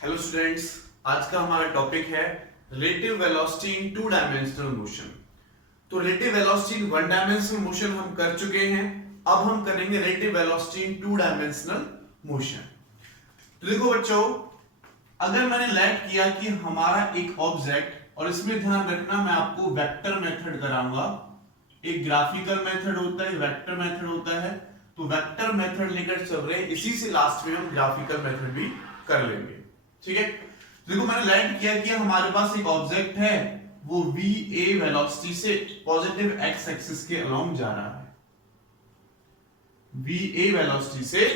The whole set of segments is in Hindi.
हेलो स्टूडेंट्स, आज का हमारा टॉपिक है relative velocity in two dimensional motion. तो relative velocity in one dimensional motion हम कर चुके हैं। अब हम करेंगे relative velocity in two dimensional motion. तो देखो बच्चों, अगर मैंने लेट किया कि हमारा एक ऑब्जेक्ट, और इसमें ध्यान रखना मैं आपको वेक्टर मेथड कराऊंगा। एक ग्राफिकल मेथड होता है, वेक्टर मेथड होता है। तो वेक्टर मेथड लेकर चल रहे हैं, इसी से लास्ट में हम ग्राफिकल मेथड भी कर लेंगे। ठीक है, देखो मैंने लेट किया कि हमारे पास एक ऑब्जेक्ट है, वो va वेलोसिटी से पॉजिटिव एक्स एक्सिस के अलोंग जा रहा है। va वेलोसिटी से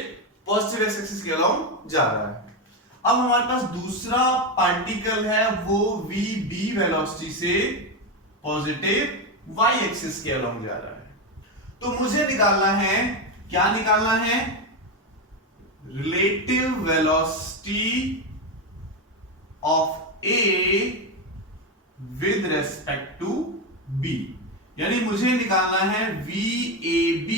पॉजिटिव एक्स एक्सिस के अलोंग जा रहा है। अब हमारे पास दूसरा पार्टिकल है, वो vb वेलोसिटी से पॉजिटिव y एक्सिस के अलोंग जा रहा है। तो मुझे निकालना है, क्या निकालना है? Relative velocity of A with respect to B, यानी मुझे निकालना है VAB।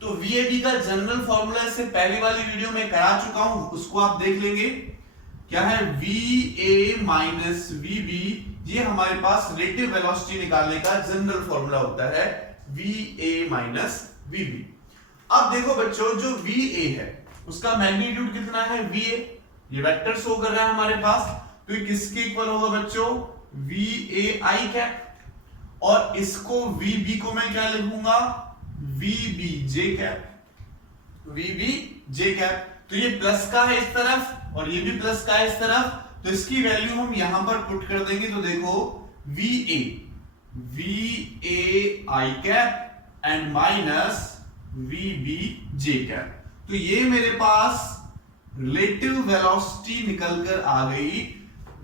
तो VAB का जनरल फॉर्मूला इससे पहले वाली वीडियो में करा चुका हूं, उसको आप देख लेंगे। क्या है? VA माइनस VB, ये हमारे पास रिलेटिव वेलोसिटी निकालने का जनरल फॉर्मूला होता है, VA माइनस VB। अब देखो बच्चों, जो VA है उसका मैग्नीट्यूड कितना है? VA, ये वेक्टर शो कर रहा है हमारे पास। तो ये किसके इक्वल होगा बच्चों? VAI cap. और इसको VB को मैं क्या लिखूंगा? VBJ cap. VBJ cap. तो ये प्लस का है इस तरफ और ये भी प्लस का है इस तरफ, तो इसकी वैल्यू हम यहां पर पुट कर देंगे। तो देखो VAI cap and minus VBJ cap. तो ये मेरे पास रिलेटिव वेलोसिटी निकल कर आ गई,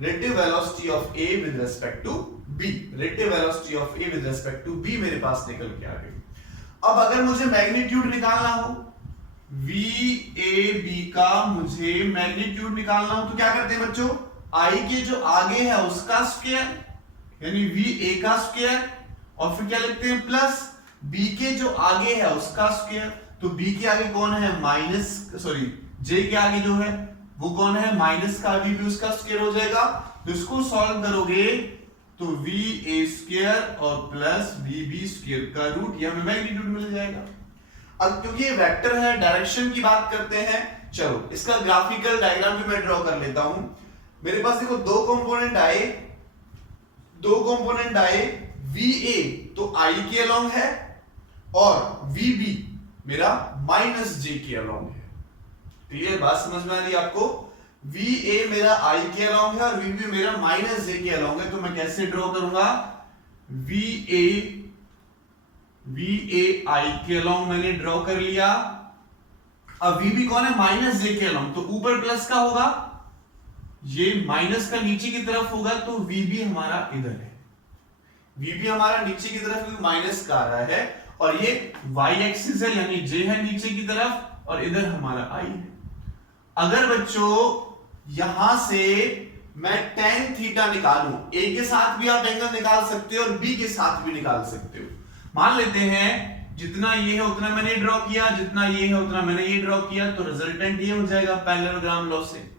relative velocity of A with respect to B। Relative velocity of A with respect to B मेरे पास निकल के आ गई। अब अगर मुझे मैग्नीट्यूड निकालना हो, VAB का मुझे मैग्नीट्यूड निकालना हो, तो क्या करते हैं बच्चों? I के जो आगे है उसका स्क्वायर, यानी VA का स्क्वायर, और फिर क्या लिखते हैं? प्लस B के जो आगे है उसका स्क्वायर। तो B के आगे कौन है? माइनस, सॉरी J के आगे जो है वो कौन है? माइनस का, भी उसका स्क्वायर हो जाएगा। तो इसको सॉल्व करोगे तो VA स्क्वायर और प्लस VB स्क्वायर का रूट, ये हमें मैग्नीट्यूड मिल जाएगा। अब क्योंकि ये वेक्टर है, डायरेक्शन की बात करते हैं, चलो इसका ग्राफिकल डायग्राम भी मैं ड्रॉ कर लेता हूं। मेरे पास देखो दो कंपोनेंट आए, VA तो I के अलोंग है और VB मेरा माइनस J के अलोंग है। क्लियर? बात समझ में आ रही है आपको? VA मेरा I के अलोंग है और VB मेरा माइनस J के अलोंग है। तो मैं कैसे ड्रॉ करूंगा? VA I के अलोंग मैंने ड्रॉ कर लिया। अब VB कौन है? माइनस J के अलोंग, तो ऊपर प्लस का होगा, ये माइनस का नीचे की तरफ होगा, तो VB हमारा इधर है। VB हमारा नीचे की तरफ माइनस का आ रहा है, और ये y एक्सिस है, यानी J है नीचे की तरफ, और इधर हमारा I है। अगर बच्चों यहां से मैं tan थीटा निकालूं, A के साथ भी आप एंगल निकाल सकते हो और B के साथ भी निकाल सकते हो। मान लेते हैं जितना ये है उतना मैंने ड्रॉ किया, जितना ये है उतना मैंने ये ड्रॉ किया, तो रिजल्टेंट ये हो जाएगा पैरेललोग्राम लॉ से।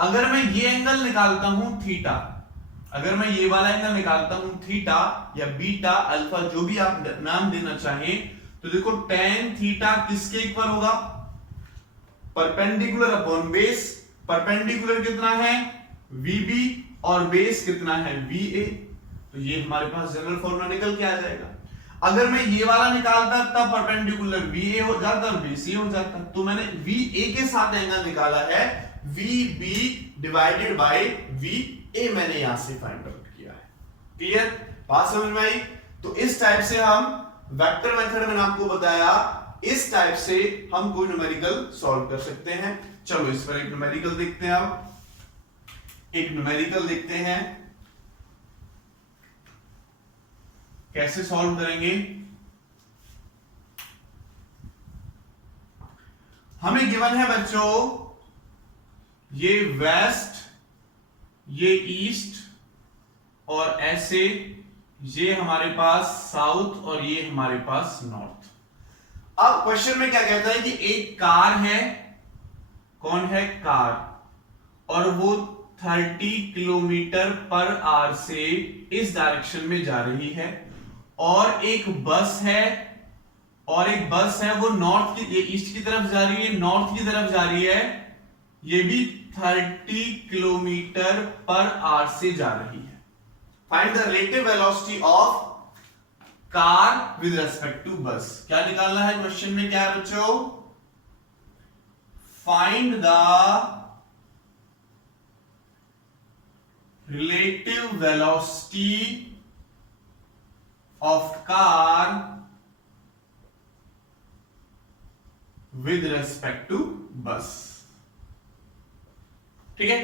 अगर मैं ये एंगल निकालता हूं थीटा, अगर मैं ये वाला एंगल निकालता हूं थीटा या बीटा अल्फा, जो भी आप नाम देना चाहें, तो देखो tan थीटा किसके इक्वल होगा? Perpendicular upon base. परपेंडिकुलर कितना है? VB, और बेस कितना है? VA। तो ये हमारे पास जनरल फॉर्मूला निकल के आ जाएगा। अगर मैं ये वाला निकालता तब परपेंडिकुलर VA हो जाता और बेस हो जाता। तो मैंने VA के साथ एंगल निकाला है, VB डिवाइडेड बाय VA मैंने यहां से फाइंड आउट किया है। क्लियर? बात समझ में आई? तो इस टाइप से हम वेक्टर मेथड मैंने आपको बताया, इस टाइप से हम कोई न्यूमेरिकल सॉल्व कर सकते हैं। चलो इस पर एक न्यूमेरिकल देखते हैं। आप एक न्यूमेरिकल देखते हैं कैसे सॉल्व करेंगे। हमें गिवन है बच्चों, ये वेस्ट, ये ईस्ट, और ऐसे ये हमारे पास साउथ, और ये हमारे पास नॉर्थ। अब क्वेश्चन में क्या कहता है कि एक कार है, कौन है? कार, और वो 30 किलोमीटर पर आवर से इस डायरेक्शन में जा रही है, और एक बस है वो नॉर्थ की ईस्ट की तरफ जा रही है, नॉर्थ की तरफ जा रही है, ये भी 30 किलोमीटर पर आवर से जा रही है। Find the relative velocity of car with respect to bus. क्या निकालना है क्वेश्चन में, क्या है बच्चों? Find the relative velocity of car with respect to bus। ठीक है,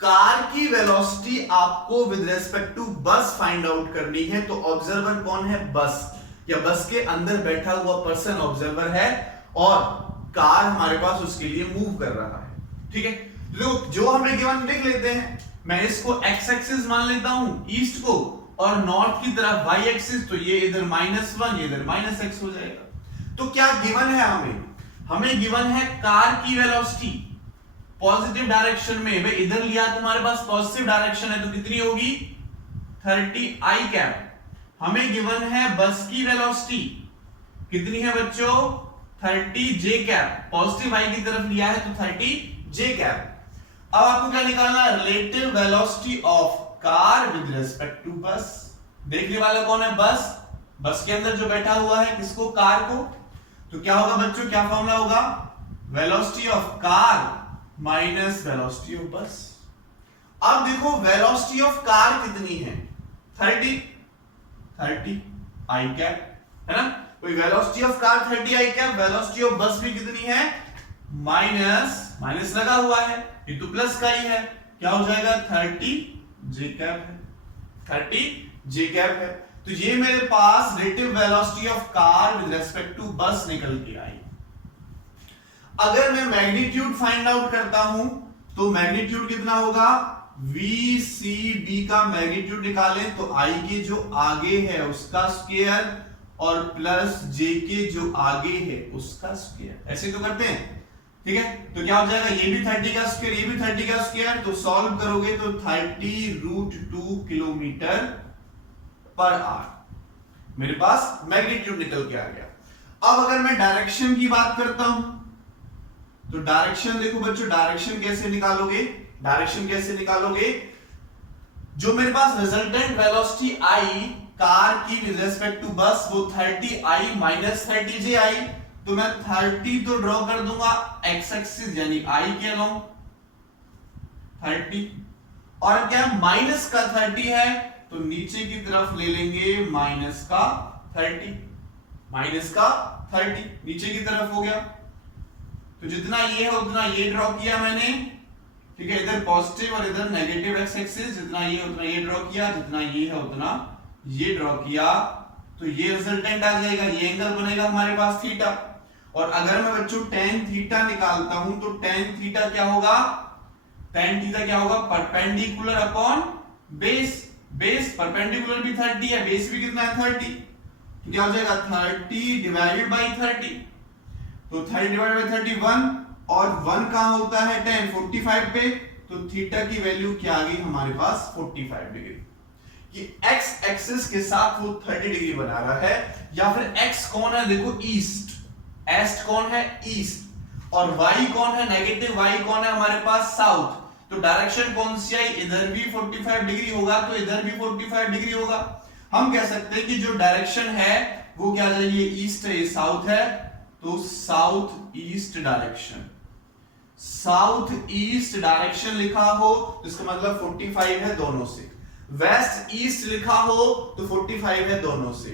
कार की वेलोसिटी आपको विद रेस्पेक्ट टू बस फाइंड आउट करनी है। तो ऑब्जर्वर कौन है? बस, या बस के अंदर बैठा हुआ पर्सन ऑब्जर्वर है, और कार हमारे पास उसके लिए मूव कर रहा है। ठीक है, जो हमें गिवन लिख लेते हैं, मैं इसको एक्स एक्सिस मान लेता हूं ईस्ट को, और नॉर्थ की तरफ वाई एक्सिस, तो ये इधर -1 ये इधर -x हो जाएगा। तो क्या गिवन है हमें गिवन है कार की वेलोसिटी पॉजिटिव डायरेक्शन में। भाई इधर लिया तुम्हारे पास पॉजिटिव डायरेक्शन है, तो कितनी होगी? 30 आई कैप। हमें गिवन है बस की वेलोसिटी कितनी है बच्चों? 30 जे कैप। पॉजिटिव आई की तरफ लिया है तो 30 जे कैप। अब आपको क्या निकालना है? Relative velocity of car with respect to bus. देखने वाला कौन है? बस के अंदर जो बैठा हुआ है, किसको? कार को। तो क्या होगा बच्चों, क्या फॉर्मूला होगा? Velocity of car minus velocity of बस। अब देखो वेलोसिटी ऑफ कार कितनी है? 30 आई कैप, है ना? कोई velocity of car 30 I cap, velocity of बस भी कितनी है? माइनस लगा हुआ है, ये तो प्लस का ही है, क्या हो जाएगा? 30 जे कैप है, 30 जे कैप है। तो ये मेरे पास relative velocity of car with respect to bus निकल के आई। अगर मैं मैग्नीट्यूड फाइंड आउट करता हूं, तो मैग्नीट्यूड कितना होगा? VCB का मैग्नीट्यूड निकालें तो I के जो आगे है उसका स्क्वायर और प्लस J के जो आगे है उसका स्क्वायर। ऐसे तो करते हैं, ठीक है? तो क्या हो जाएगा? ये भी 30 का स्क्वायर, ये भी 30 का स्क्वायर, तो सॉल्व करोगे तो 30√2 किलोमीटर पर आवर मेरे पास मैग्नीट्यूड निकल के आ गया। अब अगर मैं डायरेक्शन की बात करता हूं, तो डायरेक्शन देखो बच्चों, डायरेक्शन कैसे निकालोगे? जो मेरे पास रिजल्टेंट वेलोसिटी आई कार की विद रेस्पेक्ट टू बस, वो 30 आई माइनस 30 जे आई। तो मैं 30 तो ड्रॉ कर दूंगा एक्स एक्सिस यानी आई के अलोंग 30, और क्या माइनस का 30 है तो नीचे की तरफ ले लेंगे माइनस का 30 नीचे की तरफ हो गया। तो जितना ये है उतना ये ड्रॉ किया मैंने, ठीक है? इधर पॉजिटिव और इधर नेगेटिव एक्स एक्सिस, जितना ये उतना ये ड्रॉ किया, जितना ये है उतना ये ड्रॉ किया, तो ये रिजल्टेंट आ जाएगा, ये एंगल बनेगा हमारे पास थीटा। और अगर मैं बच्चों tan थीटा निकालता हूं तो tan थीटा क्या होगा? परपेंडिकुलर अपॉन बेस परपेंडिकुलर भी 30 है, बेस भी कितना है? 30। तो क्या हो जाएगा? 30 डिवाइडेड बाई 30, तो 30 डिवाइडेड बाई 30 1, और 1 कहां होता है? tan 45 पे, तो थीटा की वैल्यू क्या आ गई हमारे पास? 45 डिग्री। कि x एक्सिस के साथ वो 30 डिग्री बना रहा है, या फिर x कौन है? देखो ईस्ट, एस्ट कौन है? ईस्ट, और y कौन है? नेगेटिव y कौन है हमारे पास? साउथ। तो डायरेक्शन कौन सी आई? इधर भी 45 डिग्री होगा तो इधर भी 45 डिग्री होगा। हम कह सकते हैं कि जो डायरेक्शन है वो क्या है? ये ईस्ट है, ये साउथ है, तो साउथ ईस्ट डायरेक्शन लिखा हो तो इसका मतलब 45 है दोनों से। वेस्ट ईस्ट लिखा हो तो 45 है दोनों से,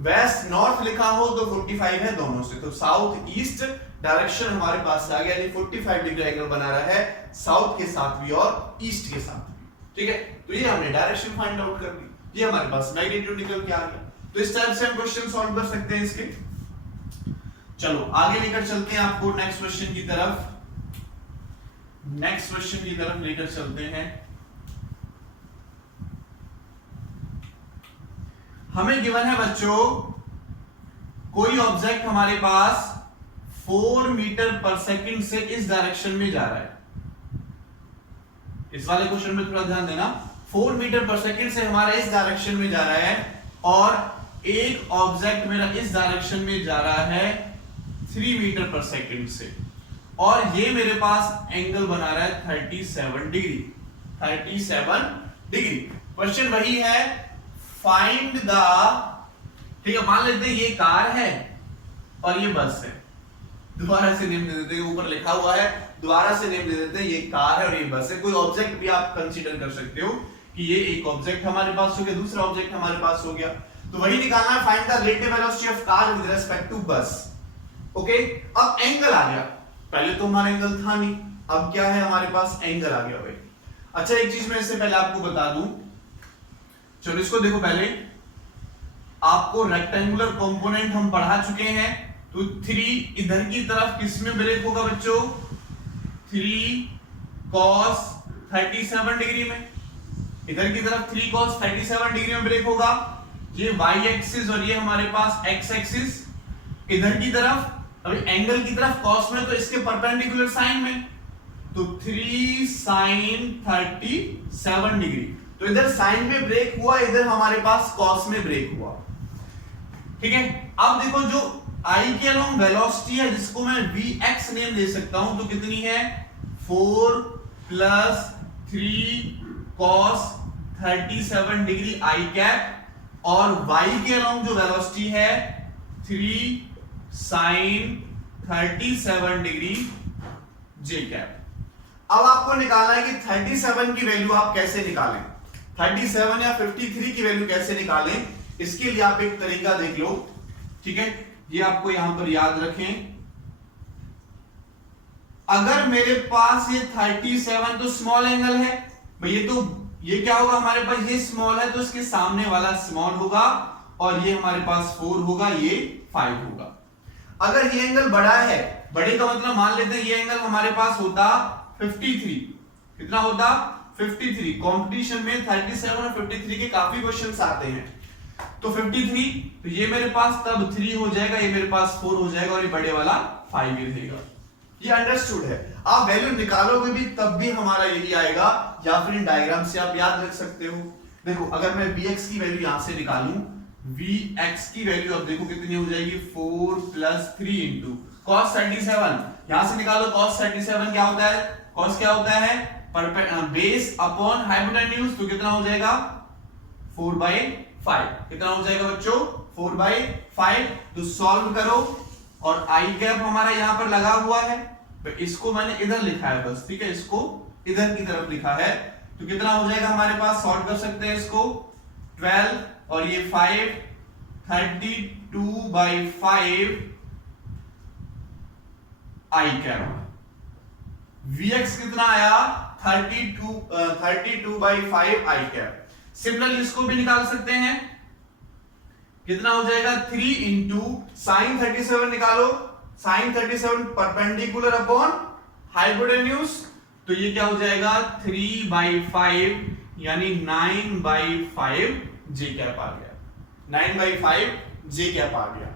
वेस्ट नॉर्थ लिखा हो तो 45 है दोनों से। तो साउथ ईस्ट डायरेक्शन हमारे पास आ गया, यानी 45 डिग्री एंगल बना रहा है साउथ के साथ भी और ईस्ट के साथ भी, ठीक है? तो ये हमने डायरेक्शन फाइंड आउट कर ली, ये हमारे पास मैग्नीट्यूड निकल के आ गया। तो इस टाइप से हम क्वेश्चन सॉल्व कर सकते हैं इसके। चलो आगे लेकर चलते हैं आपको नेक्स्ट क्वेश्चन की तरफ लेकर चलते हैं। हमें गिवन है बच्चों, कोई ऑब्जेक्ट हमारे पास 4 मीटर पर सेकंड से इस डायरेक्शन में जा रहा है, इस वाले क्वेश्चन में थोड़ा ध्यान देना। 4 मीटर पर सेकंड से हमारा इस डायरेक्शन में जा रहा है और एक ऑब्जेक्ट मेरा इस डायरेक्शन में जा रहा है 3 मीटर पर सेकंड से, और ये मेरे पास एंगल बना रहा है 37 डिग्री। 37 डिग्री। क्वेश्चन वही है, फाइंड द, ठीक है, मान लेते हैं ये कार है और ये बस है। दोबारा से नेम दे देते हैं, ऊपर लिखा हुआ है, दोबारा से नेम दे देते हैं, ये कार है और ये बस है। कोई ऑब्जेक्ट भी आप कंसीडर कर सकते हो कि ये एक ऑब्जेक्ट हमारे पास हो गया, दूसरा ऑब्जेक्ट हमारे पास हो गया, तो वही निकालना है, find the relative velocity of car with respect to bus. Okay, अब एंगल आ गया, पहले तो हमारा एंगल था नहीं, अब क्या है हमारे पास, एंगल आ गया भाई। अच्छा, एक चीज मैं इससे पहले आपको बता दूं, चलो इसको देखो, पहले आपको रेक्टेंगुलर कंपोनेंट हम पढ़ा चुके हैं, तो 3 इधर की तरफ किसमें ब्रेक होगा बच्चों, 3 cos 37 डिग्री में, इधर की तरफ 3 cos 37 डिग्री में ब्रेक होगा। ये y एक्सिस और ये हमारे पास x एक्सिस, इधर की तरफ, अभी एंगल की तरफ cos में, तो इसके परपेंडिकुलर साइन में, तो 3 sin 37 डिग्री, तो इधर साइन में ब्रेक हुआ, इधर हमारे पास cos में ब्रेक हुआ। ठीक है, अब देखो जो I के अलोंग वेलोसिटी है, जिसको मैं Vx नेम दे सकता हूं, तो कितनी है, 4 + 3 cos 37 डिग्री I कैप, और y के अलोंग जो वेलोसिटी है 3 sin 37 डिग्री j कैप। अब आपको निकालना है कि 37 की वैल्यू आप कैसे निकालें, 37 या 53 की वैल्यू कैसे निकालें। इसके लिए आप एक तरीका देख लो, ठीक है, ये आपको यहां पर याद रखें। अगर मेरे पास ये 37 तो स्मॉल एंगल है भाई, ये क्या होगा हमारे पास, ये स्मॉल है तो इसके सामने वाला स्मॉल होगा, और ये हमारे पास 4 होगा, ये 5 होगा। अगर ये एंगल बड़ा है, बड़े का मतलब मान लेते हैं ये एंगल हमारे पास होता 53, कितना होता 53। कंपटीशन में 37 और 53 के काफी क्वेश्चंस आते हैं, तो 53, तो ये मेरे पास तब 3 हो जाएगा, ये मेरे पास 4 हो जाएगा, और ये बड़े वाला 5 ही रहेगा। ये अंडरस्टूड है। आप वैल्यू निकालोगे भी तब भी हमारा यही आएगा, या फिर इन डायग्राम से आप याद रख सकते हो। देखो, अगर मैं Vx की वैल्यू यहां से निकालूं, Vx की वैल्यू अब देखो कितनी हो जाएगी, 4 + 3 × cos 37, यहां से निकालो, cos 37 क्या होता है, cos क्या होता है, बेस अपॉन हाइपोटेन्यूज, तो कितना हो जाएगा 4/5, कितना हो जाएगा बच्चों 4/5। तो सॉल्व करो, और I कैप हमारा यहां पर लगा हुआ है, तो इसको मैंने इधर लिखा है बस, ठीक है, इसको इधर की तरफ लिखा है, तो कितना हो जाएगा हमारे पास, सॉल्व कर सकते हैं इसको, 12 और ये 5, 32/5 I कैप। Vx कितना आया, 32/5 I कैप। सिमिलरली इसको भी निकाल सकते हैं, कितना हो जाएगा, 3 × sin 37 निकालो, sin 37 परपेंडिकुलर अपॉन हाइपोटेन्यूज, तो ये क्या हो जाएगा 3/5 यानी 9/5 j कैप आ गया, 9/5 j कैप आ गया।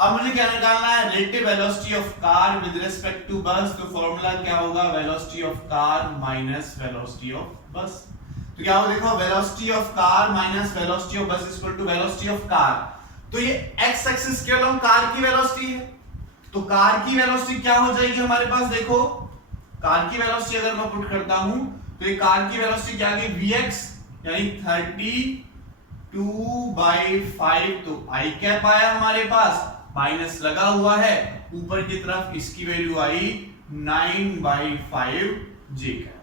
अब मुझे क्या निकालना है, relative velocity of car with respect to bus, तो फॉर्मूला क्या होगा, velocity of car minus velocity of bus. तो क्या हो, देखो, velocity of car minus velocity of bus equal to velocity of car, तो ये x एक्सिस के अलोंग कार की वेलोसिटी है, तो कार की वेलोसिटी क्या हो जाएगी हमारे पास, देखो कार की वेलोसिटी अगर मैं पुट करता हूं, तो ये कार की वेलोसिटी क्या आ गई, Vx यानी 32/5, तो I कैप आया हमारे पास, माइनस लगा हुआ है, ऊपर की तरफ इसकी वैल्यू आई 9/5 j कैप।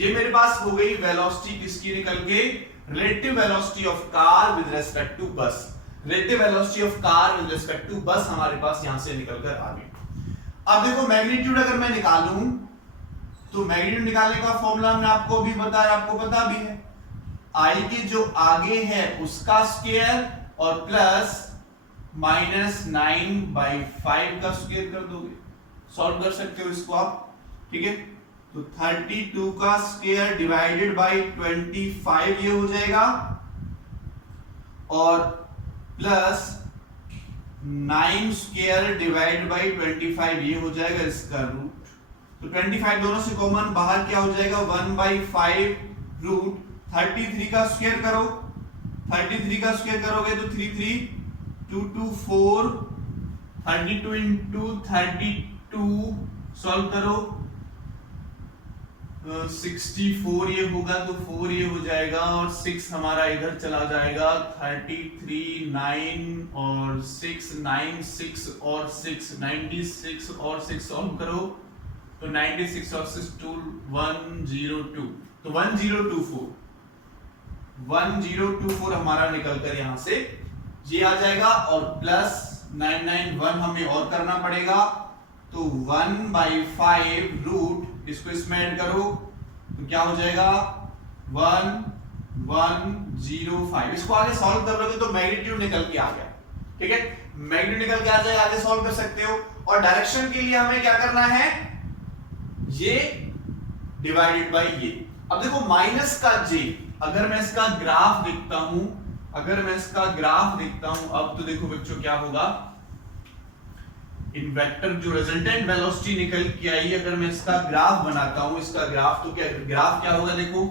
ये मेरे पास हो गई वेलोसिटी किसकी निकल के, relative velocity of car with respect to bus. Relative velocity of car with respect to bus हमारे पास यहां से निकलकर आ गई। अब देखो, मैग्नीट्यूड अगर मैं निकालूं, तो मैग्नीट्यूड निकालने का फॉर्मूला हमने आपको भी बताया, आपको पता भी है, I के जो आगे है उसका स्क्वायर और प्लस -9/5 का स्क्वायर कर दोगे, सॉल्व कर सकते हो इसको आप, ठीक है। तो 32 का स्क्वायर डिवाइडेड बाय 25 ये हो जाएगा, और प्लस 9 स्क्वायर डिवाइड बाय 25 ये हो जाएगा इसका रूट, तो 25 दोनों से कॉमन, बाहर क्या हो जाएगा 1/5 रूट 33 का स्क्वायर करो, 33 का स्क्वायर करोगे तो 3 3 2 2 4, 32 इंटू 32 सॉल्व करो, 64 ये होगा तो 4 ये हो जाएगा और 6 हमारा इधर चला जाएगा, 33 9 और 6 9 6 और 6 96 और 6 सॉल्व करो तो 96 और 6 2 102, तो 1024 हमारा निकलकर यहां से ये आ जाएगा और प्लस 991 हमें और करना पड़ेगा, तो 1/5 रूट इसको इसमें ऐड करो तो क्या हो जाएगा 1105। इसको आगे सॉल्व कर लोगे तो मैग्नीट्यूड निकल के आ गया, ठीक है, मैग्नीट्यूड निकल के आ जाएगा, आगे सॉल्व कर सकते हो। और डायरेक्शन के लिए हमें क्या करना है, ये डिवाइडेड बाय ये। अब देखो माइनस का जे, अगर मैं इसका ग्राफ देखता हूं, अब तो देखो बच्चों क्या होगा, इन वेक्टर जो रिजल्टेंट वेलोसिटी निकल के आई, अगर मैं इसका ग्राफ बनाता हूं, इसका ग्राफ तो ग्राफ क्या होगा, देखो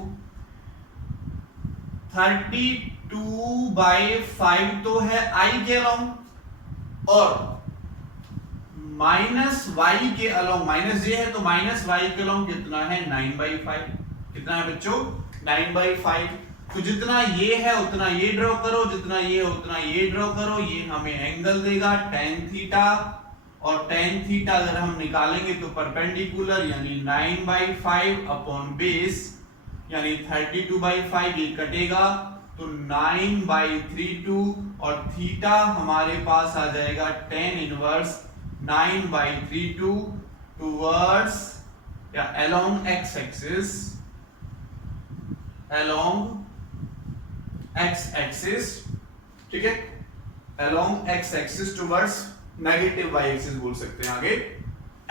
32/5 तो है i के अलोंग और माइनस y के अलोंग, माइनस ये है तो माइनस y के अलोंग कितना है 9/5, कितना है बच्चों 9/5। तो जितना ये है उतना ये ड्रॉ करो, जितना ये है उतना ये ड्रॉ करो, ये हमें एंगल देगा tan थीटा, और tan थीटा अगर हम निकालेंगे तो परपेंडिकुलर यानी 9/5 अपॉन बेस यानी 32/5, ये कटेगा तो 9/32 और थीटा हमारे पास आ जाएगा tan इनवर्स 9/32 टुवर्ड्स या along x axis, ठीक है, along x axis towards negative y axis बोल सकते हैं, आगे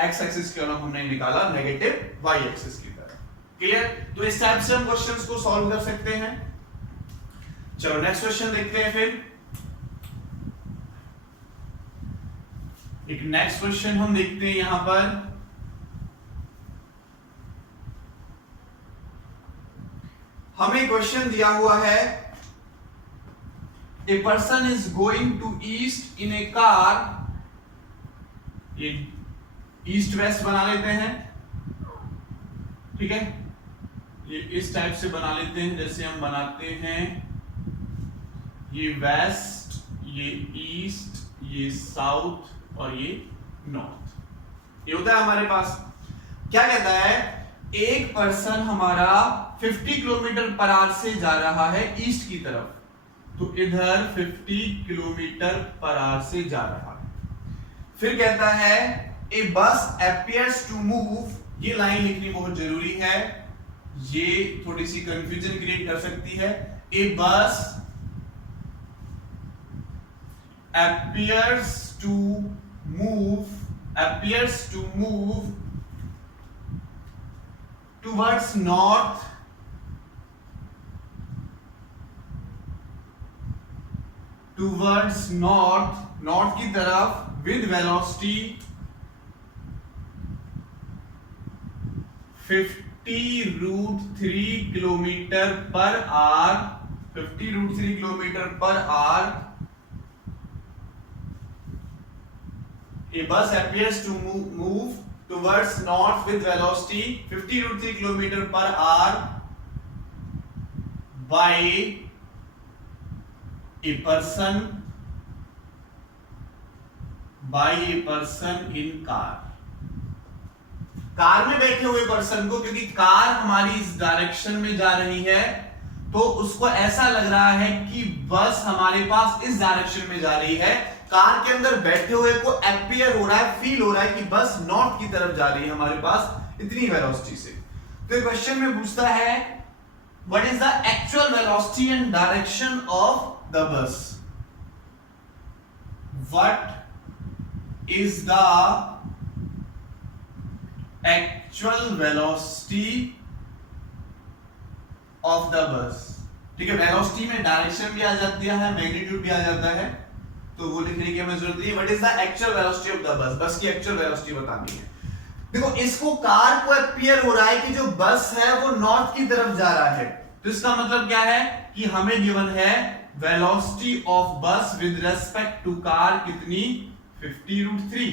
x एक्सिस के अलग हमने निकाला नेगेटिव y एक्सिस की तरह, क्लियर। तो इस टाइप से हम क्वेश्चंस को सॉल्व कर सकते हैं। चलो नेक्स्ट क्वेश्चन देखते हैं। फिर एक नेक्स्ट क्वेश्चन हम देखते हैं, यहां पर हमें क्वेश्चन दिया हुआ है, a person is going to east in a car, ये ईस्ट वेस्ट बना लेते हैं, ठीक है, ये इस टाइप से बना लेते हैं जैसे हम बनाते हैं, ये वेस्ट, ये ईस्ट, ये साउथ और ये नॉर्थ, ये होता है हमारे पास। क्या कहता है, एक पर्सन हमारा 50 किलोमीटर पर आवर से जा रहा है ईस्ट की तरफ, तो इधर 50 किलोमीटर पर आवर से जा रहा है। फिर कहता है ए बस appears to move, ये लाइन लिखनी बहुत जरूरी है, ये थोड़ी सी कंफ्यूजन क्रिएट कर सकती है। ए बस appears to move towards north की तरफ with velocity 50√3 kilometre per hour, 50√3 kilometre per our. A bus appears to move towards north with velocity 50√3 kilometer per hour by a person in car। Car में बैठे हुए पर्सन को, क्योंकि कार हमारी इस डायरेक्शन में जा रही है तो उसको ऐसा लग रहा है कि बस हमारे पास इस डायरेक्शन में जा रही है, कार के अंदर बैठे हुए को अपीयर हो रहा है, फील हो रहा है कि बस नॉर्थ की तरफ जा रही है हमारे पास इतनी वेलोसिटी से। तो क्वेश्चन में पूछता है what is the actual velocity and direction of the bus, what is the actual velocity of the bus, ठीक है। वेलोसिटी में डायरेक्शन भी आ जाती है, मैग्नीट्यूड भी आ जाता है, तो वो लिखने की हमें जरूरत नहीं। What is the actual velocity of the bus, बस की एक्चुअल वेलोसिटी बतानी है। देखो इसको कार को अपीयर हो रहा है कि जो बस है वो नॉर्थ की तरफ जा रहा है, तो इसका मतलब क्या है कि हमें गिवन है velocity of bus with respect to car कितनी 50√3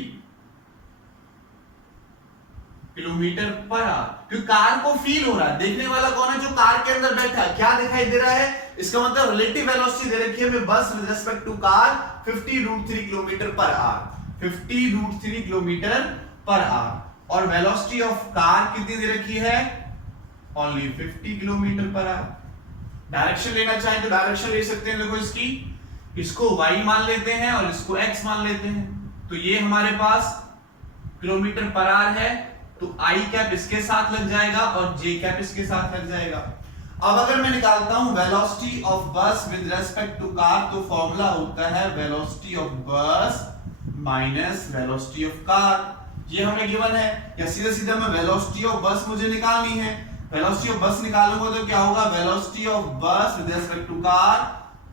किलोमीटर पर आवर। क्योंकि कार को फील हो रहा है, देखने वाला कौन है, जो कार के अंदर बैठा है, क्या दिखाई दे रहा है, इसका मतलब रिलेटिव वेलोसिटी दे रखी है हमें bus with respect to car 50√3 kilometre per hour, 50√3 kilometre per hour, और वेलोसिटी ऑफ कार कितनी दे रखी है, only 50 kilometre per hour. Direction लेना चाहें तो डायरेक्शन ले सकते हैं, देखो इसको y मान लेते हैं और इसको x मान लेते हैं, तो ये हमारे पास किलोमीटर पर आवर है, तो आई कैप इसके साथ लग जाएगा और जे कैप इसके साथ लग जाएगा। अब अगर मैं निकालता हूं velocity of bus with respect to car, तो फॉर्मूला होता है वेलोसिटी ऑफ बस माइनस वेलोसिटी ऑफ कार, ये हमें गिवन है। या सीधा सीधा मैं वेलोसिटी ऑफ बस मुझे निकालनी है, वेलोसिटी ऑफ बस निकालूंगा तो क्या होगा, velocity of bus with respect to car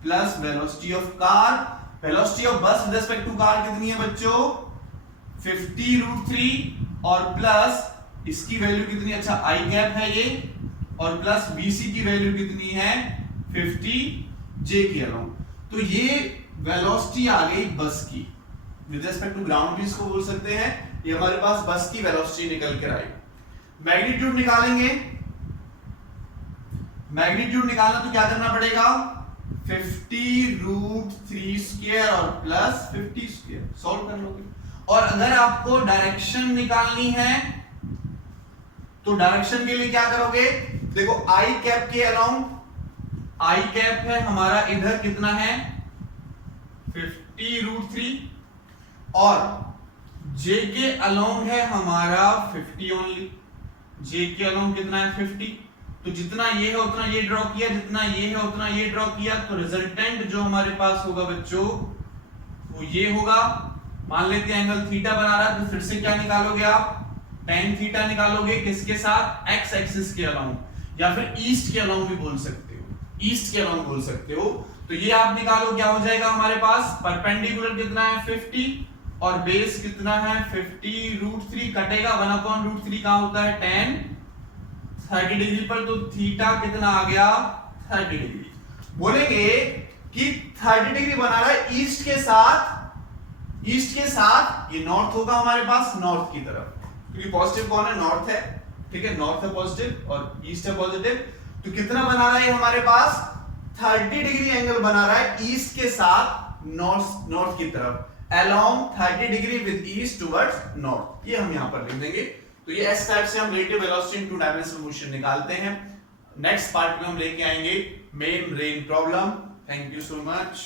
plus velocity of car. Velocity of bus with respect to car कितनी है बच्चों, 50√3, और प्लस इसकी वैल्यू कितनी, अच्छा आई कैप है ये, और प्लस बीसी की वैल्यू कितनी है 50 जे की अराउंड। तो ये वेलोसिटी आ गई बस की, विद रिस्पेक्ट टू ग्राउंड भी इसको बोल सकते हैं, ये हमारे पास बस की वेलोसिटी निकल कर आई। मैग्नीट्यूड निकालेंगे, मैग्नीट्यूड निकालना तो क्या करना पड़ेगा, 50√3 स्क्वायर और प्लस 50 स्क्वायर, सॉल्व कर लोगे। और अगर आपको डायरेक्शन निकालनी है तो डायरेक्शन के लिए क्या करोगे, देखो आई कैप के अराउंड, आई कैप है हमारा इधर कितना है 50√3, और जे के अलोंग है हमारा 50 ओनली, जे के अलोंग कितना है 50, तो जितना ये है उतना ये ड्रॉ किया, जितना ये है उतना ये ड्रॉ किया, तो रिजल्टेंट जो हमारे पास होगा बच्चों वो ये होगा। मान लेते हैं एंगल थीटा बना रहा है, तो फिर से क्या निकालोगे आप, tan थीटा निकालोगे, किसके साथ, x एक्सिस के अलोंग, या फिर ईस्ट के अलोंग भी बोल सकते हो, ईस्ट के अलोंग बोल सकते हो। तो ये आप निकालो, क्या हो जाएगा हमारे पास, परपेंडिकुलर कितना है 50 और बेस कितना है 50√3, कटेगा 1/√3 कहां होता है tan 30 डिग्री पर, तो थीटा कितना आ गया 30 डिग्री। बोलेंगे कि 30 डिग्री बना रहा है ईस्ट के साथ, ईस्ट के साथ ये नॉर्थ होगा हमारे पास, नॉर्थ की तरफ, क्योंकि पॉजिटिव कौन है, नॉर्थ है, ठीक है, नॉर्थ है पॉजिटिव और ईस्ट है पॉजिटिव, तो कितना बना रहा है हमारे पास 30 डिग्री एंगल बना रहा है ईस्ट के साथ नॉर्थ की तरफ, along 30 degree with east towards north, ये हम यहां पर लिख देंगे। तो ये एस टाइप से हम relative velocity in two dimensional motion निकालते हैं। नेक्स्ट पार्ट में हम लेके आएंगे main brain problem. Thank you so much.